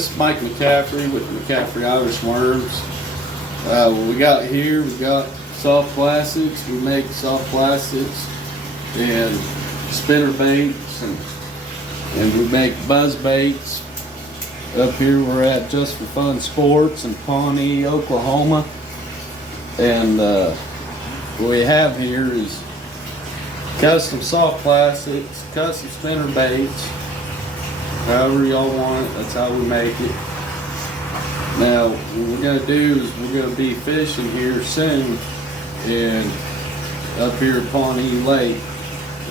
This is Mike McCaffrey with McCaffrey Irish Worms. What we got here, we got soft plastics. We make soft plastics and spinner baits, and we make buzz baits. Up here we're at Just for Fun Sports in Pawnee, Oklahoma. And what we have here is custom soft plastics, custom spinner baits. However y'all want it, that's how we make it. Now, what we're going to do is we're going to be fishing here soon and up here at Pawnee Lake,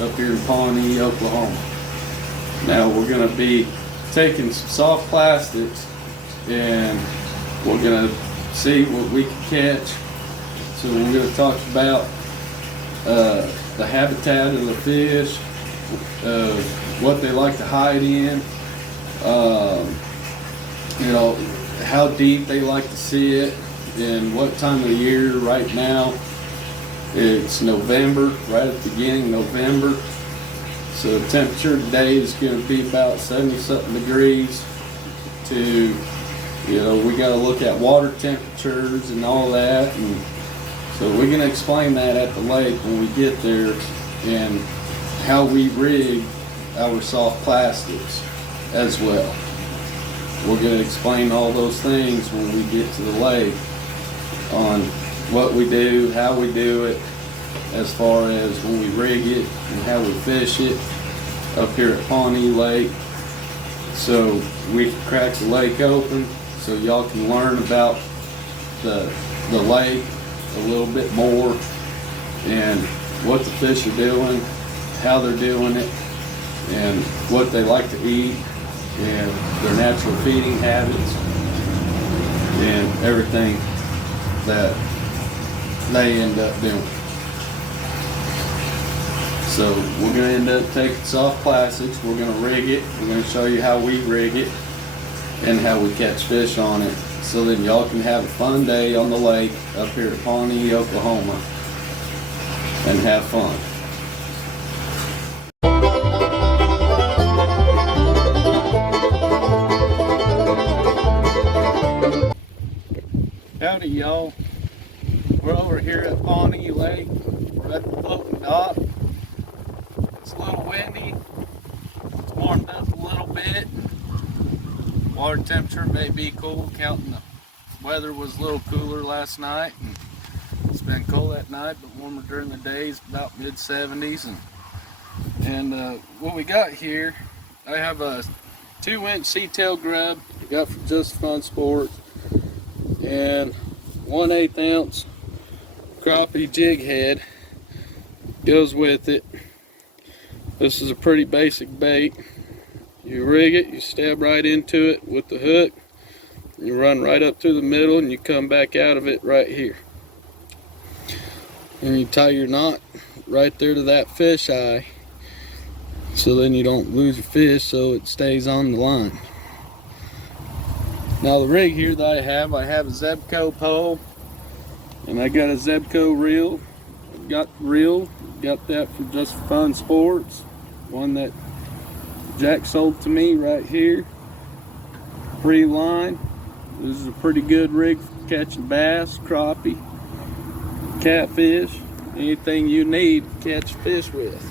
up here in Pawnee, Oklahoma. Now, we're going to be taking some soft plastics and we're going to see what we can catch. So we're going to talk about the habitat of the fish, what they like to hide in, you know, how deep they like to see it, and what time of the year. Right now it's November, right at the beginning of November, so the temperature today is going to be about 70-something degrees. To, you know, we got to look at water temperatures and all that, and so we're going to explain that at the lake when we get there, and how we rig our soft plastics as well. We're going to explain all those things when we get to the lake on what we do, how we do it, as far as when we rig it and how we fish it up here at Pawnee Lake. So we can crack the lake open so y'all can learn about the lake a little bit more, and what the fish are doing, how they're doing it, and what they like to eat, and their natural feeding habits, and everything that they end up doing. So we're going to end up taking soft plastics, we're going to rig it, we're going to show you how we rig it and how we catch fish on it, so then y'all can have a fun day on the lake up here at Pawnee, Oklahoma, and have fun. Howdy y'all, we're over here at Pawnee Lake. We're at the floating dock. It's a little windy, it's warmed up a little bit. Water temperature may be cool, counting the weather was a little cooler last night, and it's been cold at night but warmer during the days, about mid-70s. And what we got here, I have a 2-inch sea-tail grub I got from Just Fun Sports, and 1/8 ounce crappie jig head goes with it. This is a pretty basic bait. You rig it, you stab right into it with the hook, you run right up through the middle, and you come back out of it right here. And you tie your knot right there to that fish eye, so then you don't lose your fish, so it stays on the line. Now the rig here that I have a Zebco pole, and I got a Zebco reel. Got that from Just for Fun Sports, one that Jack sold to me right here. Free line. This is a pretty good rig for catching bass, crappie, catfish, anything you need to catch fish with.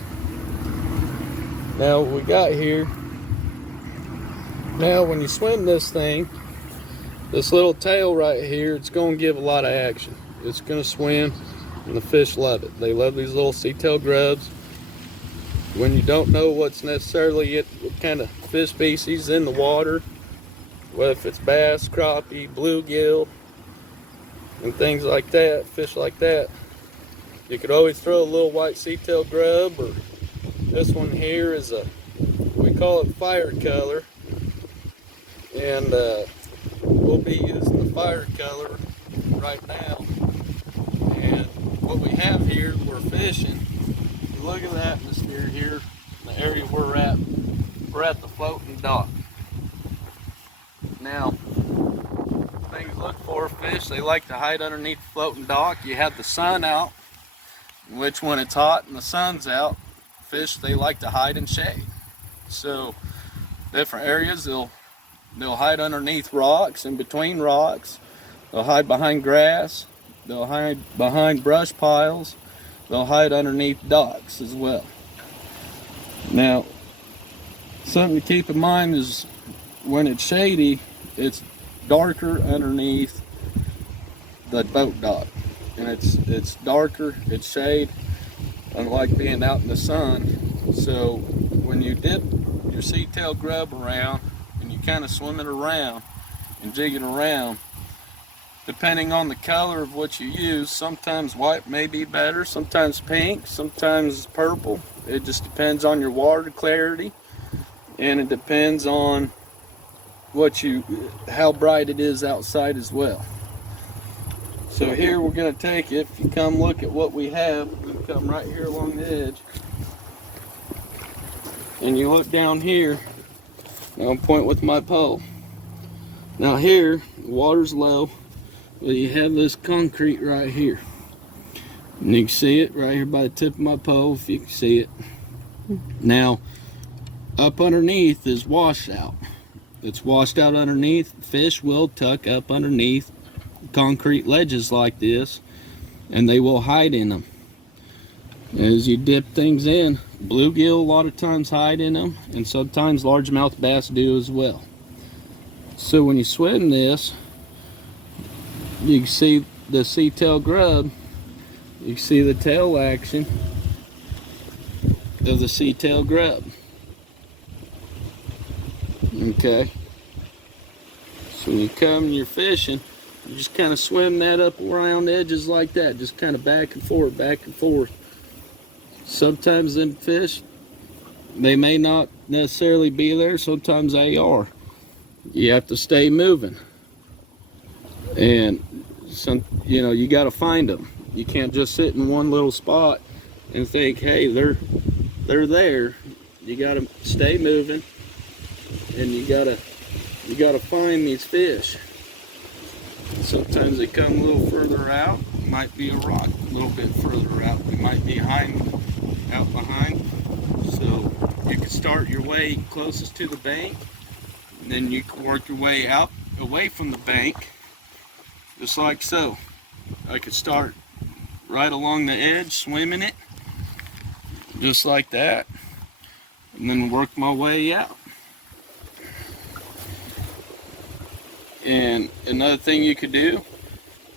Now what we got here, now when you swim this thing, this little tail right here, it's going to give a lot of action. It's going to swim, and the fish love it. They love these little sea-tail grubs. When you don't know what's necessarily what kind of fish species in the water, whether if it's bass, crappie, bluegill, and things like that, fish like that, you could always throw a little white sea-tail grub, or this one here is we call it fire color, and we'll be using the fire color right now. And what we have here, we're fishing. You look at the atmosphere here, the area we're at the floating dock. Now, things to look for fish, they like to hide underneath the floating dock. You have the sun out, which when it's hot and the sun's out, fish, they like to hide in shade. So different areas, they'll They'll hide underneath rocks and between rocks. They'll hide behind grass. They'll hide behind brush piles. They'll hide underneath docks as well. Now, something to keep in mind is when it's shady, it's darker underneath the boat dock. And it's darker, it's shade, unlike being out in the sun. So when you dip your sea-tail grub around and you kind of swim it around and jig it around, depending on the color of what you use, sometimes white may be better, sometimes pink, sometimes purple. It just depends on your water clarity, and it depends on how bright it is outside as well. So here we're going to take it. If you come look at what we have, we come right here along the edge, and you look down here. Now I'm pointing with my pole. Now here, the water's low, but you have this concrete right here. And you can see it right here by the tip of my pole, if you can see it. Now, up underneath is washout. It's washed out underneath. Fish will tuck up underneath concrete ledges like this, and they will hide in them. As you dip things in, bluegill a lot of times hide in them, and sometimes largemouth bass do as well. So when you swim this, you can see the sea-tail grub. You can see the tail action of the sea-tail grub. Okay. So when you come and you're fishing, you just kind of swim that up around edges like that, just kind of back and forth, back and forth. Sometimes them fish, they may not necessarily be there, sometimes they are. You have to stay moving. And you got to find them. You can't just sit in one little spot and think, hey, they're there. You got to stay moving, and you got to find these fish. Sometimes they come a little further out. It might be a rock a little bit further out. They might be out behind. So you can start your way closest to the bank, and then you can work your way out away from the bank, just like so. I could start right along the edge, swimming it, just like that, and then work my way out. And another thing you could do,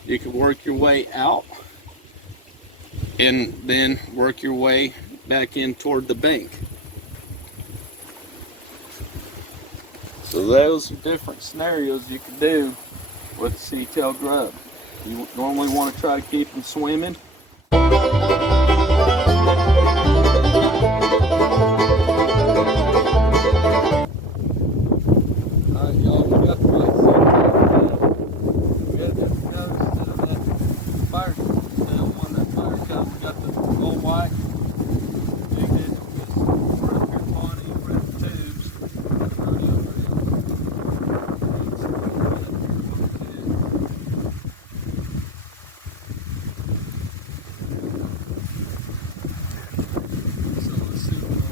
you could work your way out and then work your way back in toward the bank. So those are different scenarios you could do with the sea-tail grub. You normally want to try to keep them swimming. Alright, y'all, we got the white sea-tail. We got this nose to that fire tail one, that fire cup. We got the old white. Big head. We're up here pawnee, we're at the tubes. So let's see what we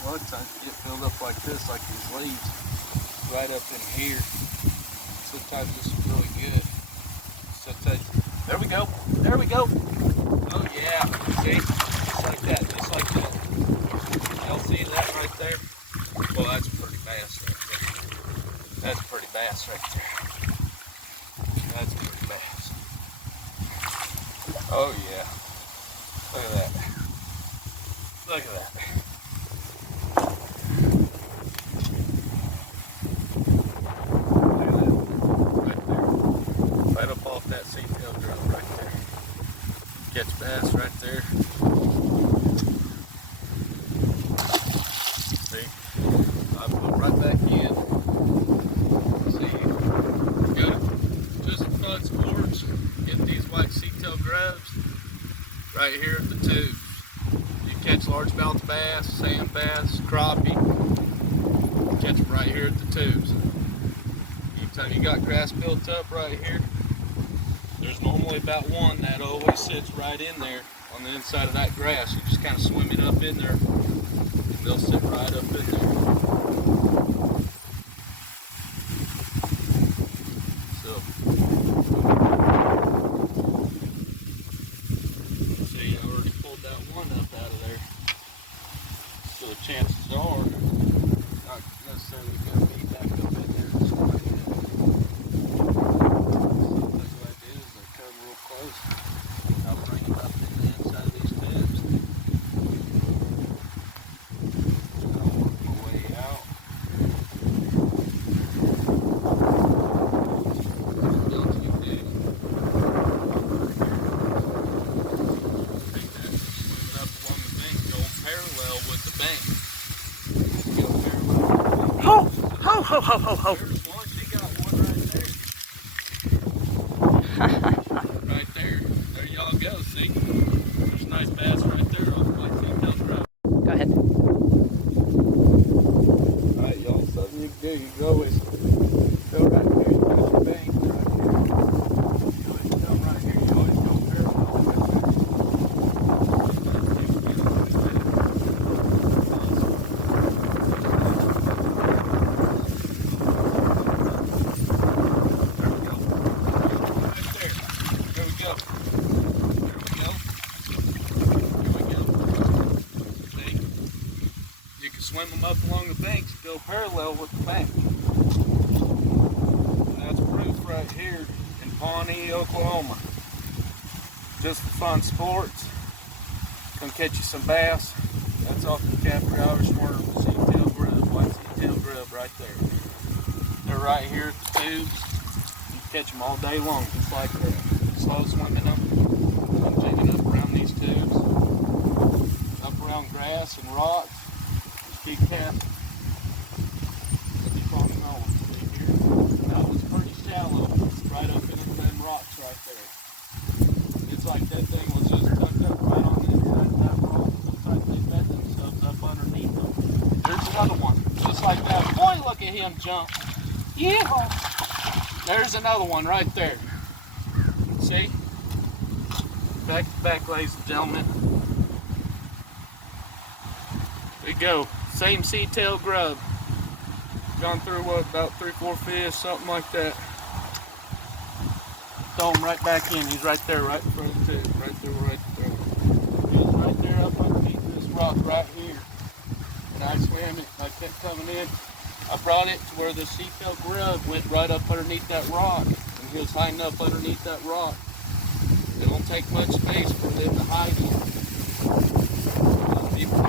A lot of times you get filled up like this, like these leaves, right up in here. Sometimes this is really good. Sometimes, there we go, there we go. Oh yeah, see, just like that, just like that. Y'all see that right there? Well, that's pretty bass right there. That's pretty bass right there. That's pretty bass. Oh yeah, look at that. Look at that. That sea-tail grub right there. Catch bass right there. See? I put right back in. See? Good. Just fun sports. Get these white sea-tail grubs right here at the tubes. You catch large bass, sand bass, crappie. Catch them right here at the tubes. Anytime you got grass built up right here, there's normally about one that always sits right in there on the inside of that grass. You just kind of swim it up in there, and they'll sit right up in there. So, see, I already pulled that one up out of there. So the chances are, not necessarily going to be back up in there just like that. I'll bring them up in the inside of these tubs. I'll work my way out. Still too big. Swim up along the bank, going parallel with the bank. Go parallel with the bank. Ho! Ho! Ho! Ho! Ho! Ho! There's one. She got one right there. Right there. There y'all go, see? There's a nice bass right there off White Sea Trout. Go ahead. Alright, y'all, something you can do. You can always go right here, you got your bank right here. You always come right here, you always go parallel with it. Swim them up along the banks, go parallel with the bank. And that's proof right here in Pawnee, Oklahoma. Just for fun sports. Gonna catch you some bass. That's off the McCaffrey Irish Worms, sea-tail grub, white sea-tail grub right there. They're right here at the tubes. You can catch them all day long, just like that. Slow swimming them. I'm jigging up around these tubes, up around grass and rocks. Keep casting. That was pretty shallow. It's right up into them rocks right there. It's like that thing was just tucked up right on the inside of that rock. Looks like they fed themselves up underneath them. There's another one, just like that. Boy, look at him jump. Yeah. There's another one right there. See? Back to back, ladies and gentlemen. There you go. Same sea-tail grub. Gone through what, about 3-4 fish, something like that. Throw him right back in. He's right there, right in front of the tube. Right there, right there. He's right there up underneath this rock right here. And I swam it. I kept coming in. I brought it to where the sea-tail grub went right up underneath that rock. And he was hiding up underneath that rock. It don't take much space for them to hide in. People